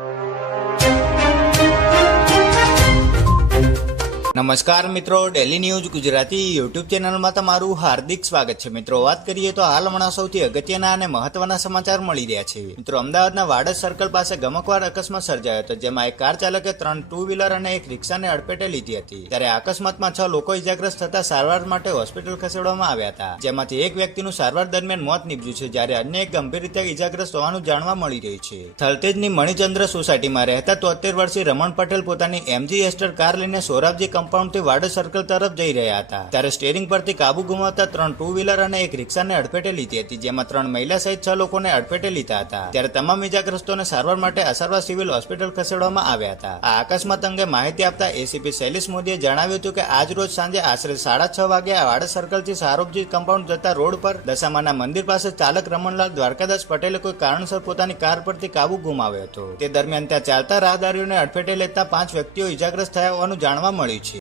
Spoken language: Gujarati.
you. નમસ્કાર મિત્રો ડેલી ન્યૂઝ ગુજરાતી યુટ્યુબ ચેનલમાં તમારું હાર્દિક સ્વાગત છે. મિત્રો, વાત કરીએ તો હાલ હમણાં સૌથી અગત્યના અને મહત્વના સમાચાર મળી રહ્યા છે. મિત્રો, અમદાવાદના વાડજ સર્કલ પાસે ગમકવાર અકસ્માત સર્જાયો હતો, જેમાં એક કાર ચાલકે ત્રણ ટુ વ્હીલર અને એક રિક્ષાને અડપેટે લીધી હતી. ત્યારે અકસ્માતમાં છ લોકો ઇજાગ્રસ્ત થતા સારવાર માટે હોસ્પિટલ ખસેડવામાં આવ્યા હતા. જેમાંથી એક વ્યક્તિનું સારવાર દરમિયાન મોત નીપજ્યું છે, જ્યારે અન્ય એક ગંભીર રીતે ઇજાગ્રસ્ત હોવાનું જાણવા મળી રહ્યું છે. થલતેજની મણિચંદ્ર સોસાયટીમાં રહેતા તોતેર વર્ષીય રમણ પટેલ પોતાની એમજી એસ્ટર કાર લઈને સોરાબજી કમ્પાઉન્ડથી વાડજ સર્કલ તરફ જઈ રહ્યા હતા. ત્યારે સ્ટેરિંગ પરથી કાબુ ગુમાવતા ત્રણ ટુ વ્હીલર અને એક રિક્ષાને અડફેટે લીધી હતી, જેમાં ત્રણ મહિલા સહિત છ લોકોને અડફેટે લીધા હતા. ત્યારે તમામ ઇજાગ્રસ્તોને સારવાર માટે અસરવા સિવિલ હોસ્પિટલ ખસેડવામાં આવ્યા હતા. આ અકસ્માત અંગે માહિતી આપતા એસીપી શૈલેષ મોદીએ જણાવ્યું હતું કે આજ રોજ સાંજે આશરે સાડા છ વાગે વાડજ સર્કલથી સારોપજી કમ્પાઉન્ડ જતા રોડ પર દશામાના મંદિર પાસે ચાલક રમણલાલ દ્વારકાદાસ પટેલે કોઈ કારણસર પોતાની કાર પરથી કાબુ ગુમાવ્યો હતો. તે દરમિયાન ત્યાં ચાલતા રાહદારીઓને અડફેટે લેતા પાંચ વ્યક્તિઓ ઇજાગ્રસ્ત થયા હોવાનું જાણવા મળ્યું છે.